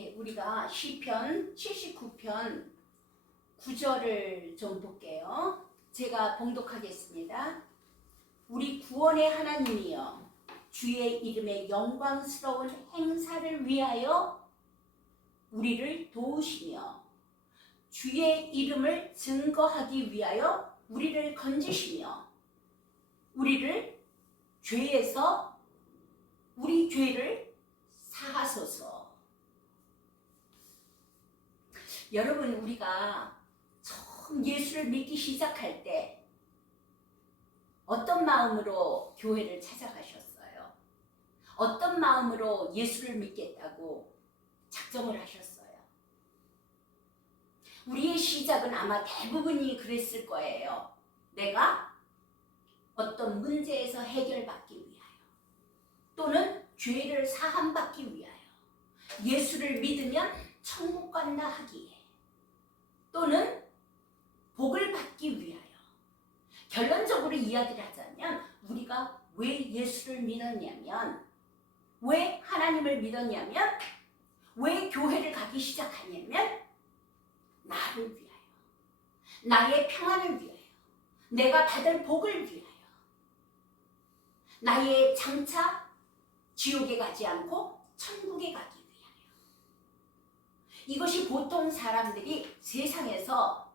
우리가 시편 79편 9절을 좀 볼게요. 제가 봉독하겠습니다. 우리 구원의 하나님이여, 주의 이름의 영광스러운 행사를 위하여 우리를 도우시며 주의 이름을 증거하기 위하여 우리를 건지시며 우리를 죄에서 우리 죄를 사하소서. 여러분, 우리가 처음 예수를 믿기 시작할 때 어떤 마음으로 교회를 찾아가셨어요? 어떤 마음으로 예수를 믿겠다고 작정을 하셨어요? 우리의 시작은 아마 대부분이 그랬을 거예요. 내가 어떤 문제에서 해결받기 위하여, 또는 죄를 사함받기 위하여, 예수를 믿으면 천국 간다 하기에, 또는 복을 받기 위하여. 결론적으로 이야기를 하자면 우리가 왜 예수를 믿었냐면, 왜 하나님을 믿었냐면, 왜 교회를 가기 시작하냐면 나를 위하여, 나의 평안을 위하여, 내가 받을 복을 위하여, 나의 장차 지옥에 가지 않고 천국에 가기 위하여. 이것이 보통 사람들이 세상에서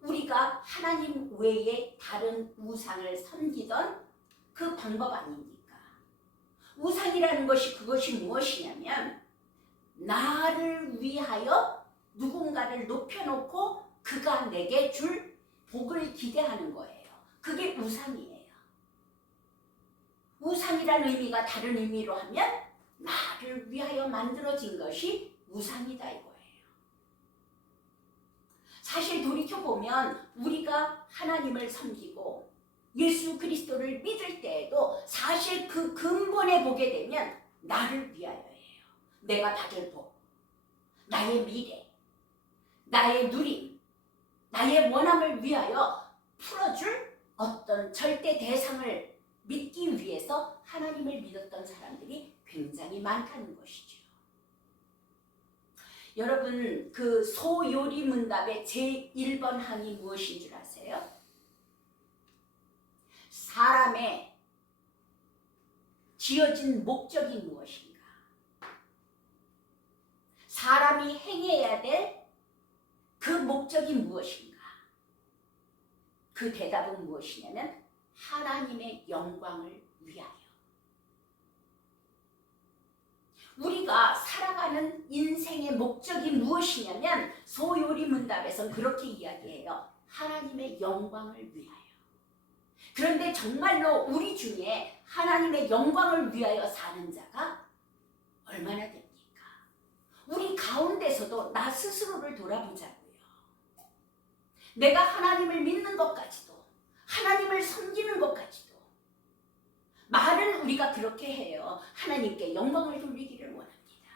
우리가 하나님 외에 다른 우상을 섬기던 그 방법 아닙니까? 우상이라는 것이 그것이 무엇이냐면 나를 위하여 누군가를 높여놓고 그가 내게 줄 복을 기대하는 거예요. 그게 우상이에요. 우상이라는 의미가 다른 의미로 하면 나를 위하여 만들어진 것이 우상이다 이거예요. 사실 돌이켜보면 우리가 하나님을 섬기고 예수 그리스도를 믿을 때에도 사실 그 근본에 보게 되면 나를 위하여예요. 내가 받을 복, 나의 미래, 나의 누림, 나의 원함을 위하여 풀어줄 어떤 절대 대상을 믿기 위해서 하나님을 믿었던 사람들이 굉장히 많다는 것이죠. 여러분, 그 소요리문답의 제1번 항이 무엇인 줄 아세요? 사람의 지어진 목적이 무엇인가? 사람이 행해야 될 그 목적이 무엇인가? 그 대답은 무엇이냐면 하나님의 영광을 위하여. 우리가 살아가는 인생의 목적이 무엇이냐면 소요리문답에서는 그렇게 이야기해요. 하나님의 영광을 위하여. 그런데 정말로 우리 중에 하나님의 영광을 위하여 사는 자가 얼마나 됩니까? 우리 가운데서도 나 스스로를 돌아보자고요. 내가 하나님을 믿는 것까지도, 하나님을 섬기는 것까지도, 말은 우리가 그렇게 해요. 하나님께 영광을 돌리기를 원합니다.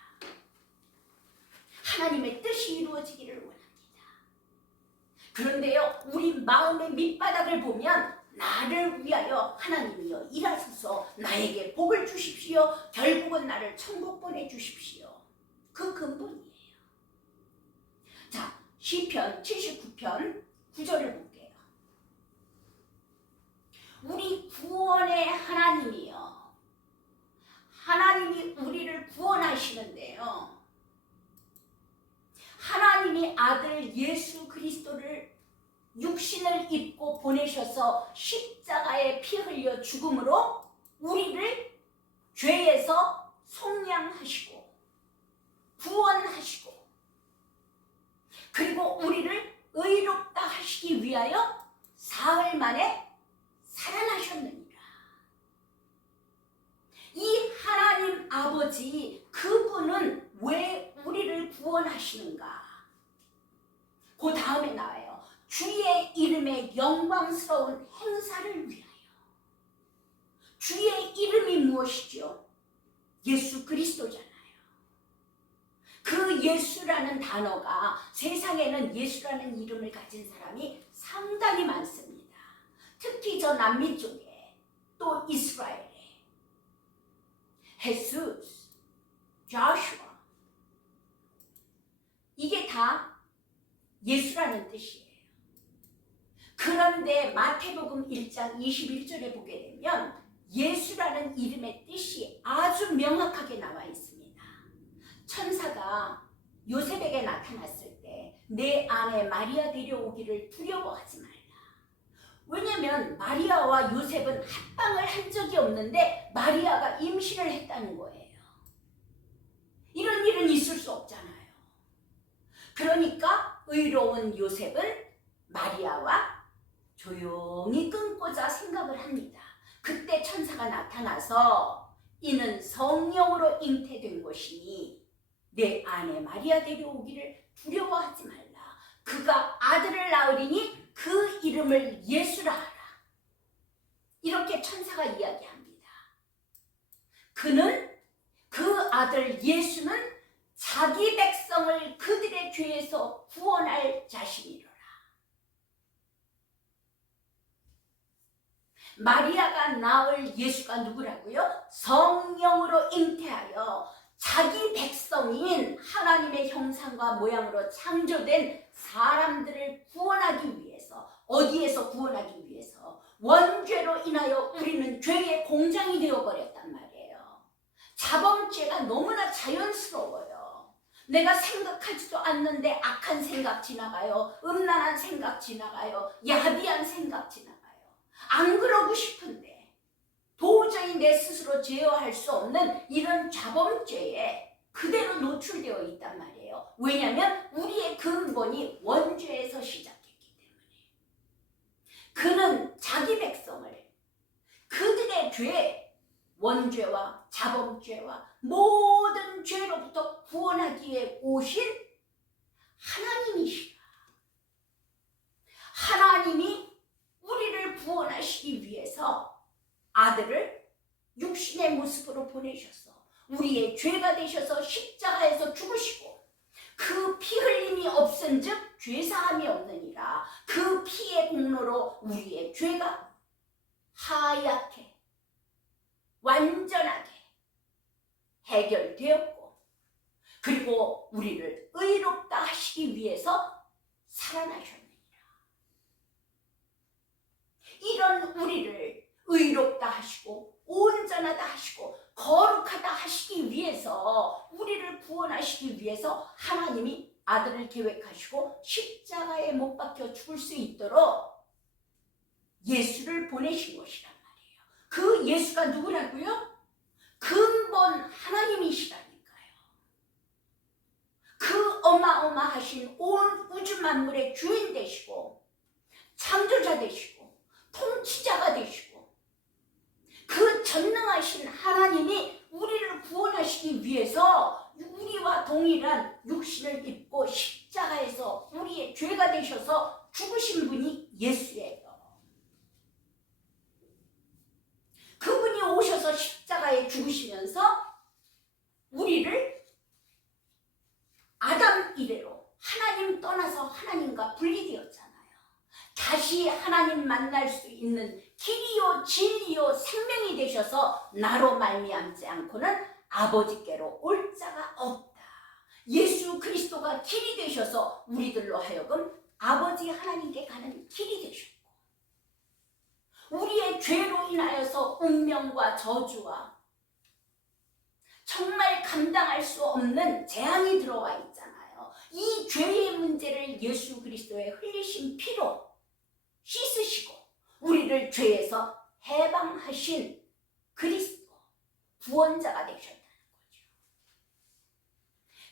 하나님의 뜻이 이루어지기를 원합니다. 그런데요, 우리 마음의 밑바닥을 보면 나를 위하여 하나님이여 일하소서, 나에게 복을 주십시오, 결국은 나를 천국 보내주십시오. 그 근본이에요. 자, 시편 79편 9절을 볼게요. 우리 구원의 하나님이여, 하나님이 우리를 구원하시는데요, 하나님이 아들 예수 그리스도를 육신을 입고 보내셔서 십자가에 피 흘려 죽음으로 우리를 죄에서 속량하시고 구원하시고, 그리고 우리를 의롭다 하시기 위하여 사흘 만에 살아나셨느니라. 이 하나님 아버지, 그분은 왜 우리를 구원하시는가? 그 다음에 나와요. 주의 이름의 영광스러운 행사를 위하여. 주의 이름이 무엇이죠? 예수 그리스도잖아요. 그 예수라는 단어가, 세상에는 예수라는 이름을 가진 사람이 상당히 많습니다. 특히 저 남미 쪽에, 또 이스라엘에 헤수스, 조슈아, 다 예수라는 뜻이에요. 그런데 마태복음 1장 21절에 보게 되면 예수라는 이름의 뜻이 아주 명확하게 나와 있습니다. 천사가 요셉에게 나타났을 때 내 아내 마리아 데려오기를 두려워하지 말라. 왜냐하면 마리아와 요셉은 합방을 한 적이 없는데 마리아가 임신을 했다는 거예요. 이런 일은 있을 수 없잖아요. 그러니까 의로운 요셉은 마리아와 조용히 끊고자 생각을 합니다. 그때 천사가 나타나서 이는 성령으로 잉태된 것이니 내 아내 마리아 데려오기를 두려워하지 말라. 그가 아들을 낳으리니 그 이름을 예수라 하라. 이렇게 천사가 이야기합니다. 그는 그 아들 예수는 자기 백성을 그들의 죄에서 구원할 자신이로라. 마리아가 낳을 예수가 누구라고요? 성령으로 잉태하여 자기 백성인 하나님의 형상과 모양으로 창조된 사람들을 구원하기 위해서, 어디에서 구원하기 위해서? 원죄로 인하여 우리는 죄의 공장이 되어버렸단 말이에요. 자범죄가 너무나 자연스러워요. 내가 생각하지도 않는데 악한 생각 지나가요. 음란한 생각 지나가요. 야비한 생각 지나가요. 안 그러고 싶은데 도저히 내 스스로 제어할 수 없는 이런 자범죄에 그대로 노출되어 있단 말이에요. 왜냐하면 우리의 근본이 원죄에서 시작했기 때문에. 그는 자기 백성을 그들의 죄, 원죄와 자범죄와 모든 죄로부터 구원하기 위해 오신 하나님이시라. 하나님이 우리를 구원하시기 위해서 아들을 육신의 모습으로 보내셔서 우리의 죄가 되셔서 십자가에서 죽으시고 그 피 흘림이 없은 즉 죄사함이 없느니라. 그 피의 공로로 우리의 죄가 하얗게 완전하게 해결되었고 그리고 우리를 의롭다 하시기 위해서 살아나셨느니라. 이런 우리를 의롭다 하시고 온전하다 하시고 거룩하다 하시기 위해서 우리를 구원하시기 위해서 하나님이 아들을 계획하시고 십자가에 못 박혀 죽을 수 있도록 예수를 보내신 것이란 말이에요. 그 예수가 누구라고요? 근본 하나님이시라니까요. 그 어마어마하신 온 우주 만물의 주인 되시고 창조자 되시고 통치자가 되시고 그 전능하신 하나님이 우리를 구원하시기 위해서 우리와 동일한 육신을 입고 십자가에서 우리의 죄가 되셔서 죽으신 분이 예수예요. 그분이 오셔서 십자가에 죽으시면서 우리를 아담 이래로 하나님 떠나서 하나님과 분리되었잖아요. 다시 하나님 만날 수 있는 길이요 진리요 생명이 되셔서 나로 말미암지 않고는 아버지께로 올 자가 없다. 예수 그리스도가 길이 되셔서 우리들로 하여금 아버지 하나님께 가는 길이 되셨고 우리의 죄로 인하여서 운명과 저주와 정말 감당할 수 없는 재앙이 들어와 있잖아요. 이 죄의 문제를 예수 그리스도의 흘리신 피로 씻으시고 우리를 죄에서 해방하신 그리스도 구원자가 되셨다는 거죠.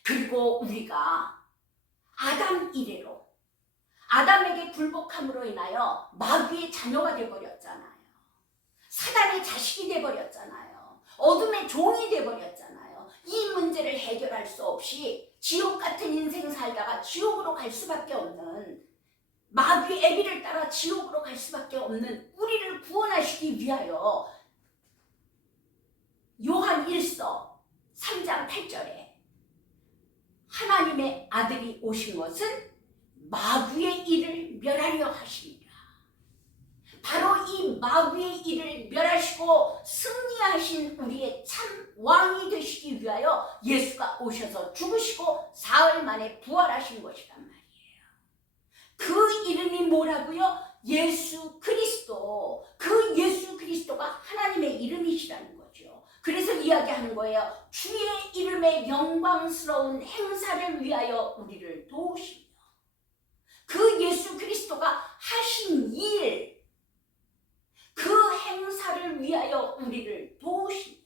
그리고 우리가 아담 이래로 아담에게 굴복함으로 인하여 마귀의 자녀가 되어버렸잖아요. 사단의 자식이 되어버렸잖아요. 어둠의 종이 되어버렸잖아요. 이 문제를 해결할 수 없이 지옥 같은 인생 살다가 지옥으로 갈 수밖에 없는 마귀 애비를 따라 지옥으로 갈 수밖에 없는 우리를 구원하시기 위하여 요한 1서 3장 8절에 하나님의 아들이 오신 것은 마귀의 일을 멸하려 하시니라. 바로 이 마귀의 일을 멸하시고 승리하신 우리의 참 왕이 되시기 위하여 예수가 오셔서 죽으시고 사흘 만에 부활하신 것이란 말이에요. 그 이름이 뭐라고요? 예수 그리스도. 그 예수 그리스도가 하나님의 이름이시라는 거죠. 그래서 이야기하는 거예요. 주의 이름의 영광스러운 행사를 위하여 우리를 도우시며, 그 예수 그리스도가 하신 일, 그 행사를 위하여 우리를 도우시며,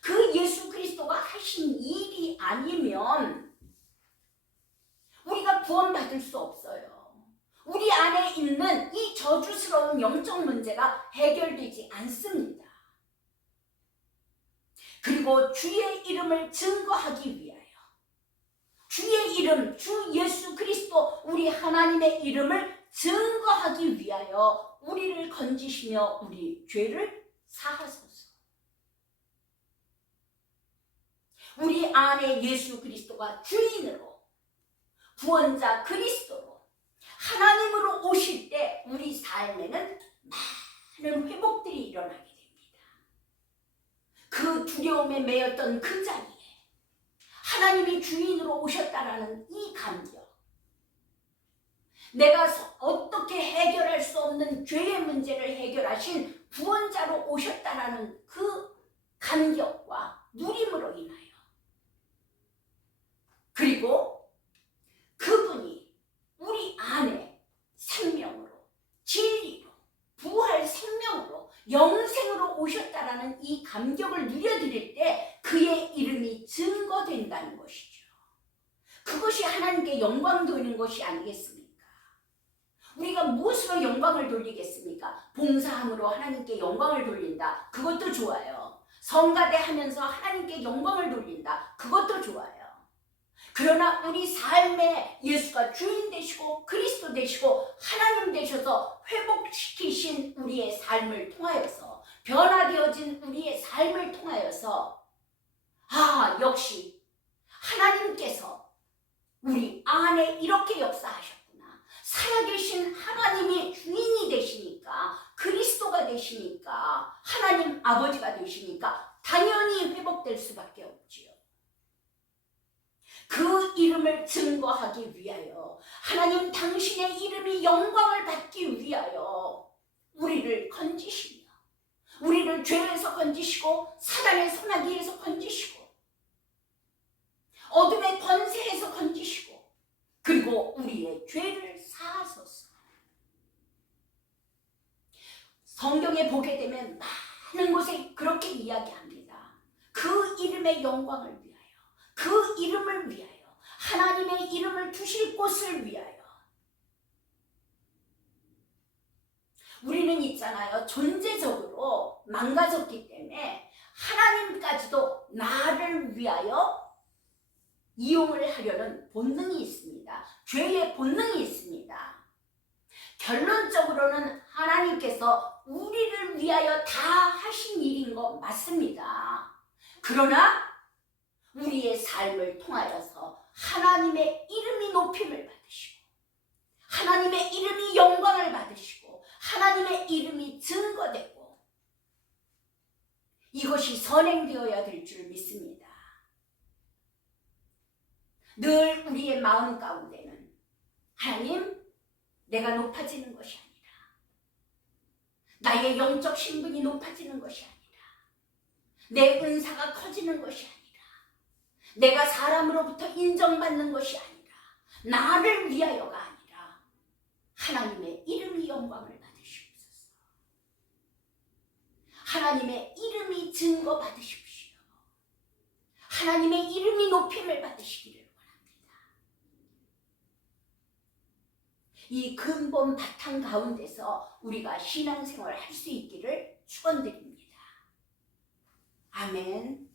그 예수 그리스도가 하신 일이 아니면 우리가 구원받을 수 없어요. 우리 안에 있는 이 저주스러운 영적 문제가 해결되지 않습니다. 그리고 주의 이름을 증거하기 위하여, 주의 이름, 주 예수 그리스도, 우리 하나님의 이름을 증거하기 위하여 우리를 건지시며 우리 죄를 사하소서. 우리 안에 예수 그리스도가 주인으로, 구원자 그리스도로 하나님으로 오실 때 우리 삶에는 많은 회복들이 일어나게 됩니다. 그 두려움에 매였던 그 자리에 하나님이 주인으로 오셨다라는 이 감격, 내가 어떻게 해결할 수 없는 죄의 문제를 해결하신 구원자로 오셨다라는 그 감격과 누림으로 인하여, 그리고 그분이 우리 안에 생명으로, 진리로, 부활 생명으로, 영생으로 오셨다라는 이 감격을 누려드릴 때 그의 이름이 증거된다는 것이죠. 그것이 하나님께 영광 돌리는 것이 아니겠습니까? 우리가 무엇으로 영광을 돌리겠습니까? 봉사함으로 하나님께 영광을 돌린다. 그것도 좋아요. 성가대 하면서 하나님께 영광을 돌린다. 그것도 좋아요. 그러나 우리 삶에 예수가 주인 되시고 그리스도 되시고 하나님 되셔서 회복시키신 우리의 삶을 통하여서, 변화되어진 우리의 삶을 통하여서, 역시 하나님께서 우리 안에 이렇게 역사하셨구나. 살아계신 하나님이 주인이 되시니까, 그리스도가 되시니까, 하나님 아버지가 되시니까 당연히 회복될 수밖에 없지요. 그 이름을 증거하기 위하여, 하나님 당신의 이름이 영광을 받기 위하여 우리를 건지시며, 우리를 죄에서 건지시고 사단의 소나기에서 건지시고 어둠의 권세에서 건지시고, 그리고 우리의 죄를 사하소서. 성경에 보게 되면 많은 곳에 그렇게 이야기합니다. 그 이름의 영광을 위하여, 그 이름을 위하여, 하나님의 이름을 두실 곳을 위하여. 우리는 있잖아요, 존재적으로 망가졌기 때문에 하나님까지도 나를 위하여 이용을 하려는 본능이 있습니다. 죄의 본능이 있습니다. 결론적으로는 하나님께서 우리를 위하여 다 하신 일인 거 맞습니다. 그러나 우리의 삶을 통하여서 하나님의 이름이 높임을 받으시고, 하나님의 이름이 영광을 받으시고, 하나님의 이름이 증거되고, 이것이 선행되어야 될 줄 믿습니다. 늘 우리의 마음 가운데는 하나님, 내가 높아지는 것이 아니라, 나의 영적 신분이 높아지는 것이 아니라, 내 은사가 커지는 것이 아니라, 내가 사람으로부터 인정받는 것이 아니라, 나를 위하여가 아니라 하나님의 이름이 영광을 받으시옵소서. 하나님의 이름이 증거받으십시오. 하나님의 이름이 높임을 받으시기를 원합니다. 이 근본 바탕 가운데서 우리가 신앙생활을 할 수 있기를 축원드립니다. 아멘.